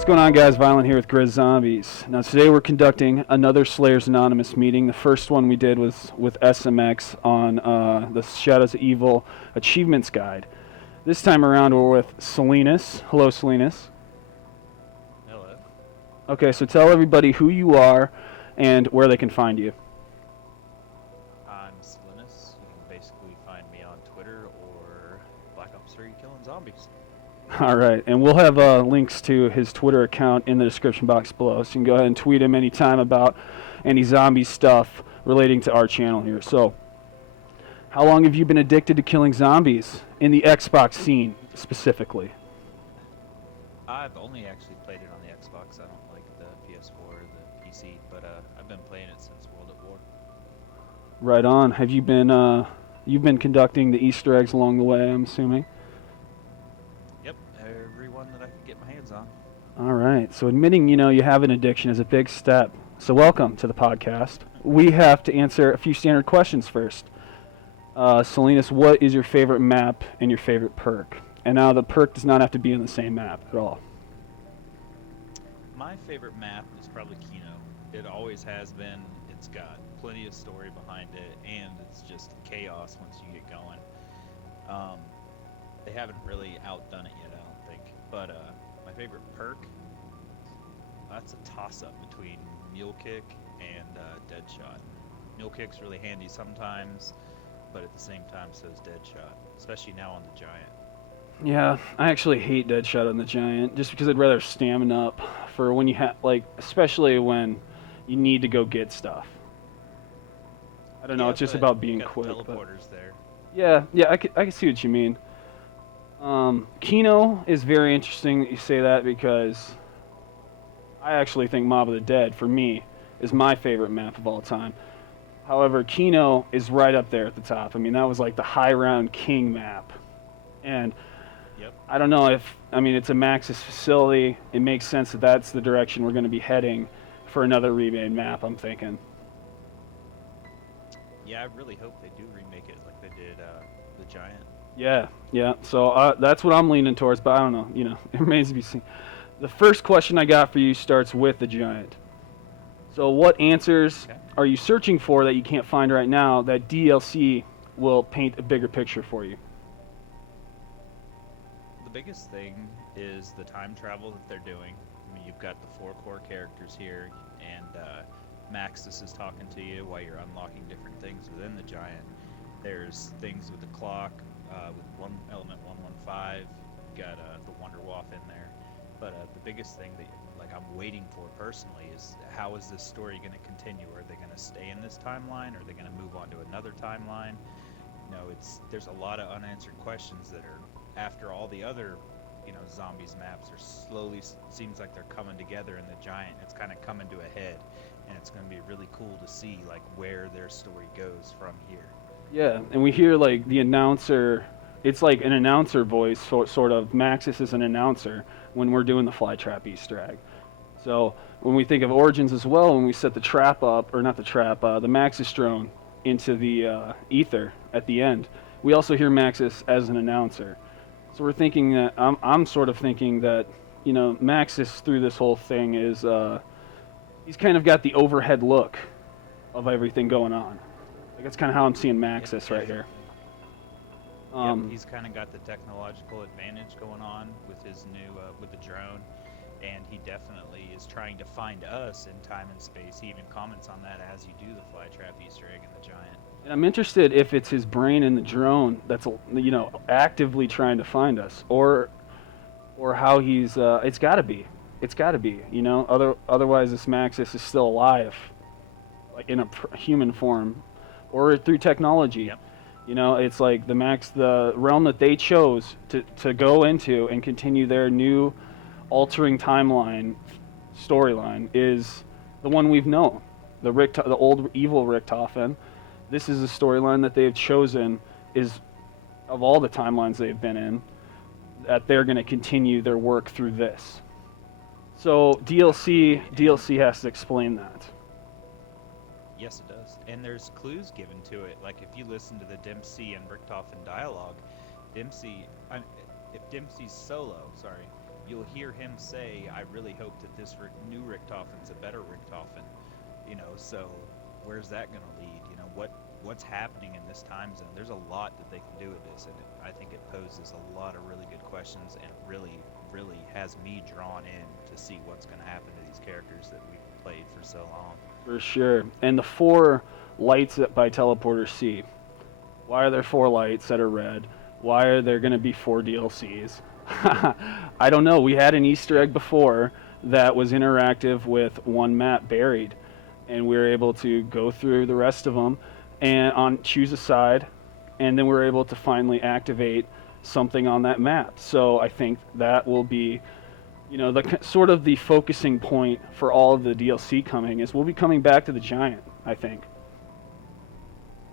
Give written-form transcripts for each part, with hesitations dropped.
What's going on, guys? Viollent here with GRIZZombies. Now, today we're conducting another Slayers Anonymous meeting. The first one we did was with SMX on the Shadows of Evil Achievements Guide. This time around, we're with Celenis. Hello, Celenis. Hello. Okay, so tell everybody who you are and where they can find you. I'm Celenis. You can basically find me on Twitter or Black Ops 3 Killing Zombies. All right, and we'll have links to his Twitter account in the description box below, so you can go ahead and tweet him anytime about any zombie stuff relating to our channel here. So, how long have you been addicted to killing zombies in the Xbox scene specifically? I've only actually played it on the Xbox. I don't like the PS4 or the PC, but I've been playing it since World at War. Right on. Have you been you've been conducting the Easter eggs along the way, I'm assuming? Yep, every one that I could get my hands on. All right. So admitting, you have an addiction is a big step. So welcome to the podcast. We have to answer a few standard questions first. Celenis, what is your favorite map and your favorite perk? And now the perk does not have to be in the same map at all. My favorite map is probably Kino. It always has been. It's got plenty of story behind it, and it's just chaos once you get going. They haven't really outdone it yet, I don't think. But my favorite perk, that's a toss-up between Mule Kick and Deadshot. Mule Kick's really handy sometimes, but at the same time so is Deadshot, especially now on the Giant. Yeah, I actually hate Deadshot on the Giant, just because I'd rather stamina up for when you have, especially when you need to go get stuff. I don't know, it's just about being quick. Teleporters there. Yeah, I can see what you mean. Kino is very interesting that you say that, because I actually think Mob of the Dead, for me, is my favorite map of all time. However, Kino is right up there at the top. I mean, that was like the high round king map. And Yep. I don't know it's a Maxis facility. It makes sense that that's the direction we're going to be heading for another remade map, I'm thinking. Yeah, I really hope they do remake it like they did the Giant. Yeah. So that's what I'm leaning towards, but I don't know. It remains to be seen. The first question I got for you starts with the Giant. So what answers are you searching for that you can't find right now that DLC will paint a bigger picture for you? The biggest thing is the time travel that they're doing. I mean, you've got the 4 core characters here, and Maxis is talking to you while you're unlocking different things within the Giant. There's things with the clock, with element 115. You got the Wonder Waff in there. But the biggest thing that I'm waiting for personally is, how is this story going to continue? Are they going to stay in this timeline? Are they going to move on to another timeline? There's a lot of unanswered questions that are, after all the other zombies maps are slowly, seems like they're coming together in the Giant. It's kind of coming to a head, and it's going to be really cool to see where their story goes from here. Yeah, and we hear the announcer. It's like an announcer voice, sort of. Maxis is an announcer when we're doing the Flytrap Easter egg. So when we think of Origins as well, when we set the trap up, or not the trap, the Maxis drone into the ether at the end, we also hear Maxis as an announcer. So we're thinking that, I'm sort of thinking that, Maxis through this whole thing is, he's kind of got the overhead look of everything going on. That's kind of how I'm seeing Maxis right here. He's kind of got the technological advantage going on with his new, with the drone, and he definitely is trying to find us in time and space. He even comments on that as you do the Flytrap Easter egg in the Giant. And I'm interested if it's his brain in the drone that's, actively trying to find us, or how he's. It's got to be. Otherwise, this Maxis is still alive, in a human form, or through technology. Yep. It's like the realm that they chose to go into and continue their new altering timeline storyline is the one we've known, the old evil Richthofen. This is a storyline that they have chosen, is of all the timelines they've been in, that they're going to continue their work through this. So DLC has to explain that. Yes, it does. And there's clues given to it. Like, if you listen to the Dempsey and Richthofen dialogue, if Dempsey's solo, you'll hear him say, "I really hope that this new Richtofen's a better Richtofen." So where's that going to lead? What's happening in this time zone? There's a lot that they can do with this, and I think it poses a lot of really good questions, and really, really has me drawn in to see what's going to happen to these characters that we've played for so long. For sure. And the 4 lights by Teleporter C. Why are there 4 lights that are red? Why are there going to be 4 DLCs? I don't know. We had an Easter egg before that was interactive with one map buried, and we were able to go through the rest of them and choose a side, and then we were able to finally activate something on that map. So I think that will be, the sort of the focusing point for all of the DLC coming is we'll be coming back to the Giant, I think.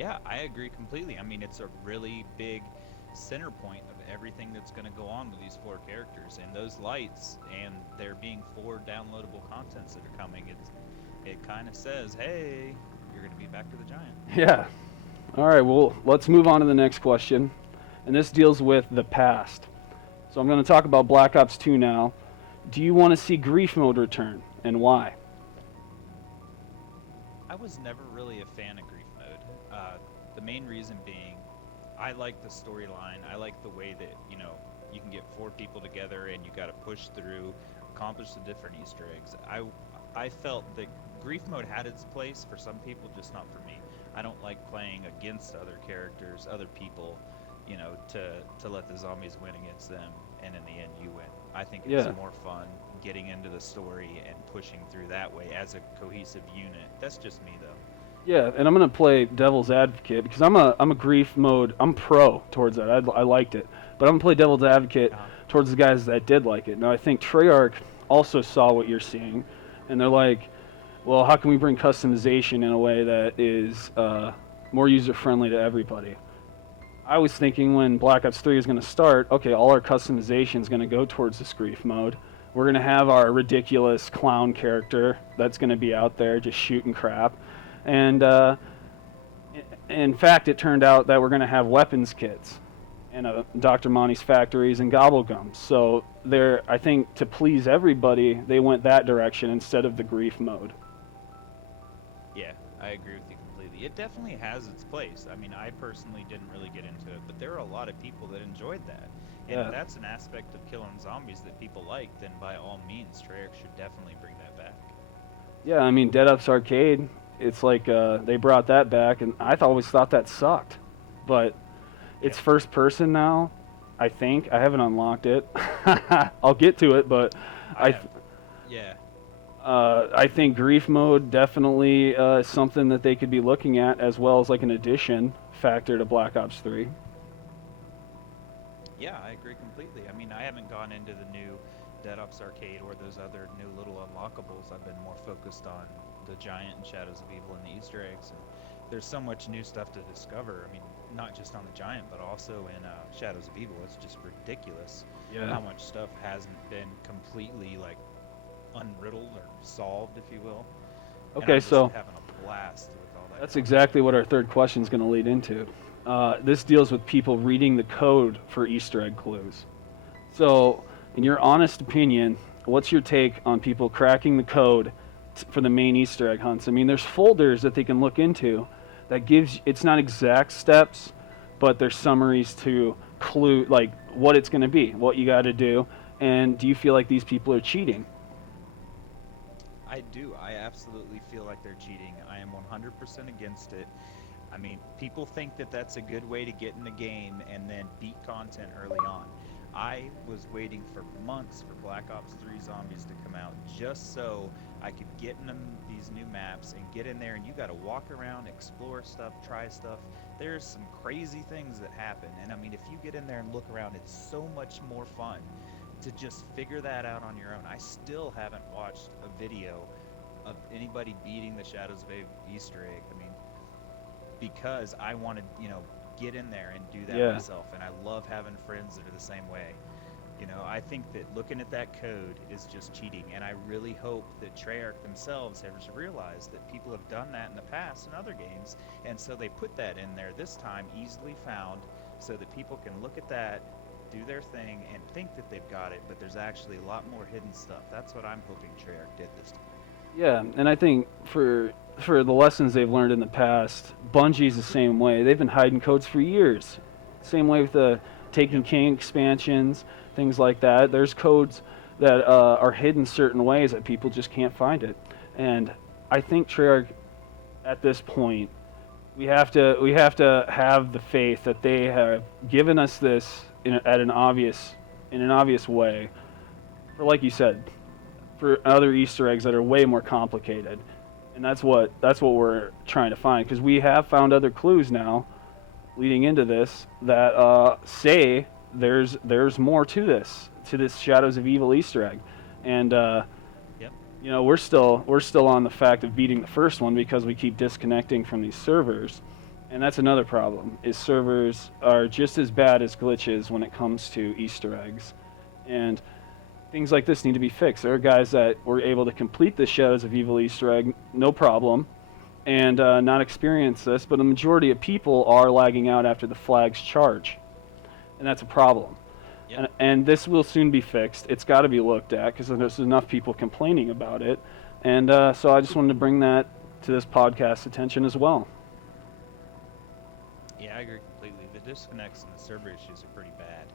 Yeah, I agree completely. I mean, it's a really big center point of everything that's going to go on with these 4 characters, and those lights, and there being 4 downloadable contents that are coming. It kind of says, hey, you're going to be back to the Giant. Yeah. All right, well, let's move on to the next question, and this deals with the past. So I'm going to talk about Black Ops 2 now. Do you want to see Grief Mode return, and why? I was never really a fan of Grief Mode. The main reason being, I like the storyline. I like the way that, you can get 4 people together and you got to push through, accomplish the different Easter eggs. I felt that Grief Mode had its place for some people, just not for me. I don't like playing against other characters, other people, to let the zombies win against them, and in the end you win. I think it's more fun getting into the story and pushing through that way as a cohesive unit. That's just me, though. Yeah, and I'm going to play devil's advocate because I'm a Grief Mode. I'm pro towards that. I liked it. But I'm going to play devil's advocate towards the guys that did like it. Now, I think Treyarch also saw what you're seeing, and they're like, well, how can we bring customization in a way that is more user-friendly to everybody? I was thinking when Black Ops 3 is going to start, okay, all our customization is going to go towards this Grief Mode. We're going to have our ridiculous clown character that's going to be out there just shooting crap. And in fact, it turned out that we're going to have weapons kits and Dr. Monty's factories and gobblegums. So I think to please everybody, they went that direction instead of the Grief Mode. Yeah, I agree with you completely. It definitely has its place. I mean, I personally didn't really get into it, but there are a lot of people that enjoyed that. And if that's an aspect of killing zombies that people like, then by all means, Treyarch should definitely bring that back. Yeah, I mean, Dead Ups Arcade, it's like they brought that back, and I always thought that sucked. But it's first person now, I think. I haven't unlocked it. I'll get to it, but I think Grief Mode definitely is something that they could be looking at, as well as like an addition factor to Black Ops 3. Yeah, I agree completely. I mean, I haven't gone into the new Dead Ops Arcade or those other new little unlockables. I've been more focused on the Giant and Shadows of Evil and the Easter eggs. And there's so much new stuff to discover. I mean, not just on the Giant, but also in Shadows of Evil. It's just ridiculous how much stuff hasn't been completely like unriddled or solved, if you will. Okay, so having a blast with all that. That's exactly what our third question is going to lead into. This deals with people reading the code for Easter egg clues. So, in your honest opinion, what's your take on people cracking the code for the main Easter egg hunts? I mean, there's folders that they can look into that gives, it's not exact steps, but there's summaries to clue, like what it's going to be, what you got to do. And do you feel like these people are cheating? I do. I absolutely feel like they're cheating. I am 100% against it. I mean, people think that that's a good way to get in the game and then beat content early on. I was waiting for months for Black Ops 3 Zombies to come out just so I could get in these new maps and get in there, and you got to walk around, explore stuff, try stuff. There's some crazy things that happen, and I mean, if you get in there and look around, it's so much more fun to just figure that out on your own. I still haven't watched a video of anybody beating the Shadows of Evil Easter egg. I mean, because I want to, get in there and do that myself, and I love having friends that are the same way. I think that looking at that code is just cheating, and I really hope that Treyarch themselves have realized that people have done that in the past in other games, and so they put that in there this time, easily found, so that people can look at that do their thing and think that they've got it, but there's actually a lot more hidden stuff. That's what I'm hoping Treyarch did this time. Yeah, and I think for the lessons they've learned in the past, Bungie's the same way. They've been hiding codes for years. Same way with the Taken King expansions, things like that. There's codes that are hidden certain ways that people just can't find it. And I think Treyarch, at this point, we have to have the faith that they have given us this in an obvious way. For, like you said, for other Easter eggs that are way more complicated, and that's what we're trying to find, because we have found other clues now, leading into this, that say there's more to this Shadows of Evil Easter egg, and Yep. we're still on the fact of beating the first one because we keep disconnecting from these servers, and that's another problem. Is servers are just as bad as glitches when it comes to Easter eggs, and things like this need to be fixed. There are guys that were able to complete the Shadows of Evil Easter egg, no problem, and not experience this, but the majority of people are lagging out after the flags charge, and that's a problem. Yep. And this will soon be fixed. It's got to be looked at because there's enough people complaining about it, and so I just wanted to bring that to this podcast's attention as well. Yeah, I agree completely. The disconnects and the server issues are pretty bad.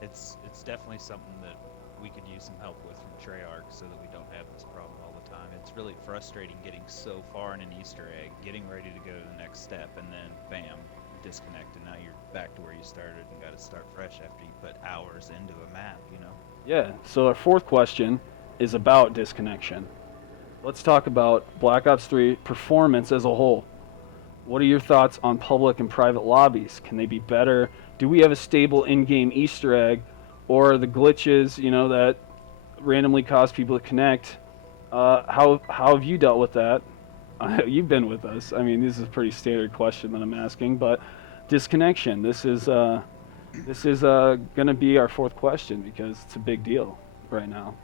It's definitely something that we could use some help with from Treyarch so that we don't have this problem all the time. It's really frustrating getting so far in an Easter egg, getting ready to go to the next step, and then bam, disconnect, and now you're back to where you started and got to start fresh after you put hours into a map, you know? Yeah, so our fourth question is about disconnection. Let's talk about Black Ops 3 performance as a whole. What are your thoughts on public and private lobbies? Can they be better? Do we have a stable in-game Easter egg? Or the glitches, that randomly cause people to connect? How have you dealt with that? You've been with us. I mean, this is a pretty standard question that I'm asking, but disconnection. This is going to be our fourth question because it's a big deal right now.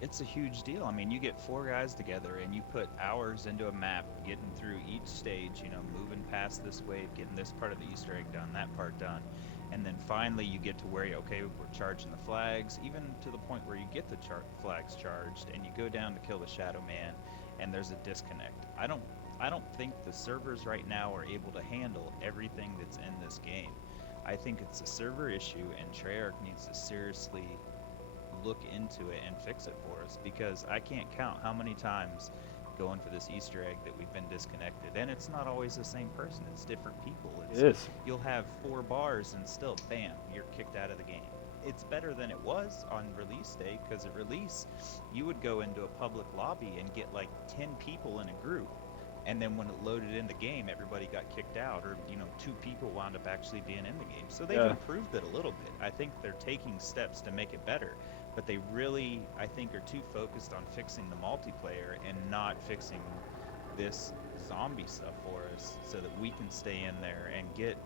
It's a huge deal. I mean, you get four guys together and you put hours into a map, getting through each stage, moving past this wave, getting this part of the Easter egg done, that part done. And then finally you get to where, okay, we're charging the flags, even to the point where you get the flags charged, and you go down to kill the Shadow Man, and there's a disconnect. I don't think the servers right now are able to handle everything that's in this game. I think it's a server issue, and Treyarch needs to seriously look into it and fix it for us, because I can't count how many times going for this Easter egg that we've been disconnected, and it's not always the same person, it's different people. It is. You'll have 4 bars and still bam, you're kicked out of the game. It's better than it was on release day, because at release you would go into a public lobby and get like 10 people in a group, and then when it loaded in the game everybody got kicked out, or 2 people wound up actually being in the game. So they've improved it a little bit. I think they're taking steps to make it better, but they really, I think, are too focused on fixing the multiplayer and not fixing this zombie stuff for us, so that we can stay in there and get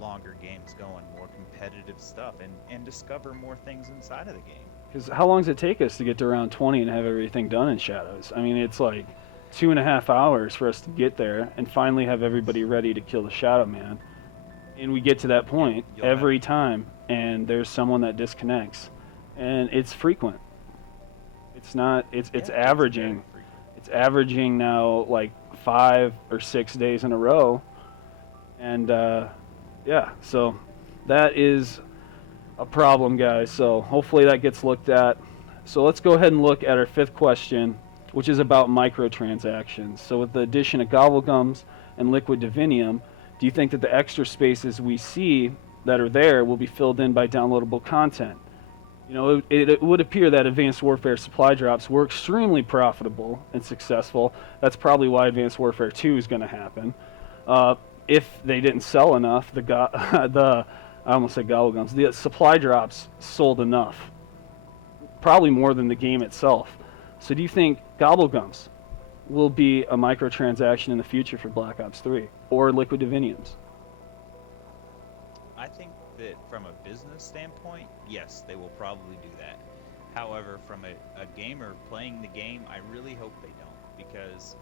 longer games going, more competitive stuff, and discover more things inside of the game. Because how long does it take us to get to round 20 and have everything done in Shadows? I mean, it's like 2.5 hours for us to get there and finally have everybody ready to kill the Shadow Man, and we get to that point every time and there's someone that disconnects, and it's frequent. It's not, it's averaging. It's averaging now like 5 or 6 days in a row, and so that is a problem, guys. So hopefully that gets looked at. So let's go ahead and look at our fifth question, which is about microtransactions. So with the addition of Gobblegums and Liquid Divinium, do you think that the extra spaces we see that are there will be filled in by downloadable content? It would appear that Advanced Warfare supply drops were extremely profitable and successful. That's probably why Advanced Warfare 2 is going to happen. If they didn't sell enough, I almost said Gobblegums, the supply drops sold enough. Probably more than the game itself. So do you think Gobblegums will be a microtransaction in the future for Black Ops 3 or Liquid Diviniums? I think that from a business standpoint, yes, they will probably do that. However, from a gamer playing the game, I really hope they don't, because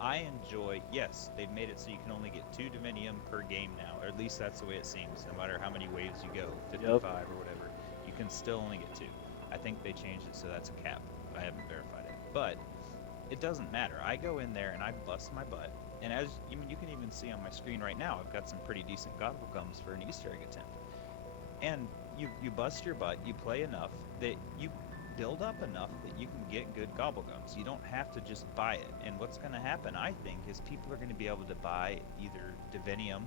I enjoy, yes, they've made it so you can only get 2 Divinium per game now, or at least that's the way it seems, no matter how many waves you go, 55 or whatever, you can still only get 2. I think they changed it so that's a cap. I haven't verified it. But it doesn't matter. I go in there and I bust my butt. And as you can even see on my screen right now, I've got some pretty decent gobblegums for an Easter egg attempt. And you bust your butt, you play enough that you build up enough that you can get good gobblegums. You don't have to just buy it. And what's going to happen, I think, is people are going to be able to buy either Divinium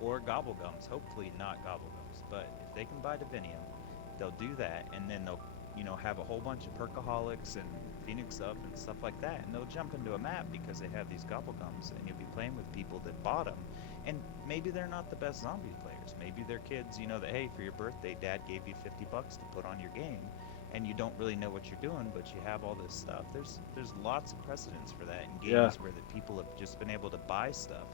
or gobblegums. Hopefully not gobblegums, but if they can buy Divinium, they'll do that, and then they'll have a whole bunch of Perkaholics and Phoenix Up and stuff like that, and they'll jump into a map because they have these gobblegums, and you'll be playing with people that bought them, and maybe they're not the best zombie players. Maybe they're kids, that, hey, for your birthday, Dad gave you $50 to put on your game, and you don't really know what you're doing, but you have all this stuff. There's lots of precedents for that in games where the people have just been able to buy stuff.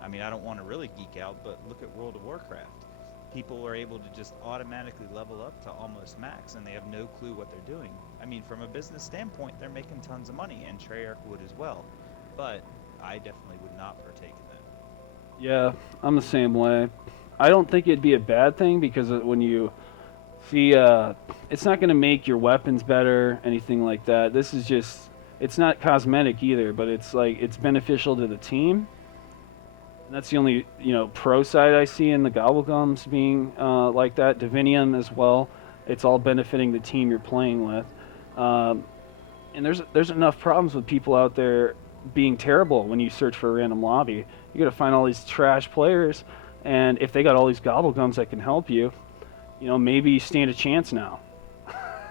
I mean, I don't want to really geek out, but look at World of Warcraft. People are able to just automatically level up to almost max, and they have no clue what they're doing. I mean, from a business standpoint, they're making tons of money, and Treyarch would as well. But I definitely would not partake in that. Yeah, I'm the same way. I don't think it'd be a bad thing, because when you see, it's not going to make your weapons better, anything like that. This is just, it's not cosmetic either, but it's beneficial to the team. And that's the only, pro side I see in the gobblegums being like that. Divinium as well. It's all benefiting the team you're playing with. And there's enough problems with people out there being terrible when you search for a random lobby. You got to find all these trash players, and if they got all these gobblegums that can help you, maybe you stand a chance now.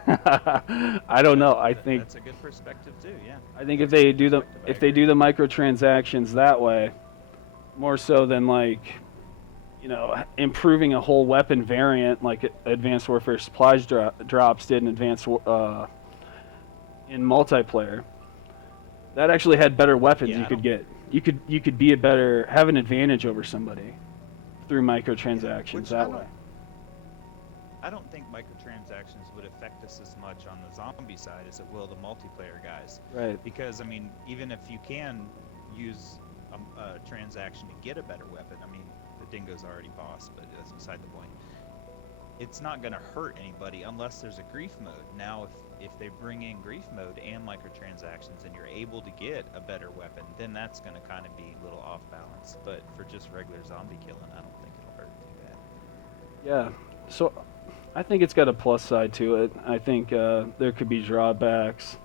I don't know. I think that's a good perspective too. Yeah. I think if they do the microtransactions that way, more so than improving a whole weapon variant like Advanced Warfare Supplies drops did in in multiplayer. That actually had better weapons you could get. You could have an advantage over somebody through microtransactions that way. I don't think microtransactions would affect us as much on the zombie side as it will the multiplayer guys. Right. Because even if you can use a transaction to get a better weapon, the Dingo's already boss, but that's beside the point. It's not going to hurt anybody unless there's a grief mode. Now, if they bring in grief mode and microtransactions and you're able to get a better weapon, then that's going to kind of be a little off balance. But for just regular zombie killing, I don't think it'll hurt too bad. Yeah, so I think it's got a plus side to it. I think there could be drawbacks.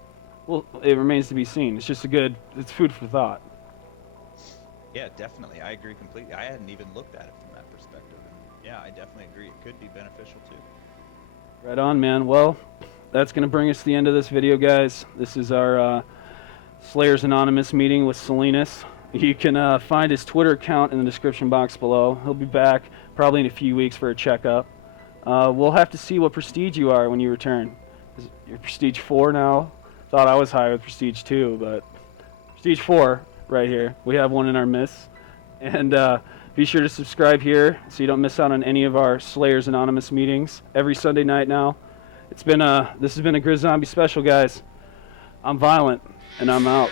Well, it remains to be seen. It's just it's food for thought. Yeah, definitely. I agree completely. I hadn't even looked at it from that perspective. And yeah, I definitely agree. It could be beneficial too. Right on, man. Well, that's going to bring us to the end of this video, guys. This is our Slayers Anonymous meeting with Celenis. You can find his Twitter account in the description box below. He'll be back probably in a few weeks for a checkup. We'll have to see what prestige you are when you return. You're prestige 4 now. Thought I was high with prestige 2, but prestige 4 right here. We have one in our midst. And be sure to subscribe here so you don't miss out on any of our Slayers Anonymous meetings every Sunday night now. This has been a GRIZZ Zombie special, guys. I'm Viollent, and I'm out.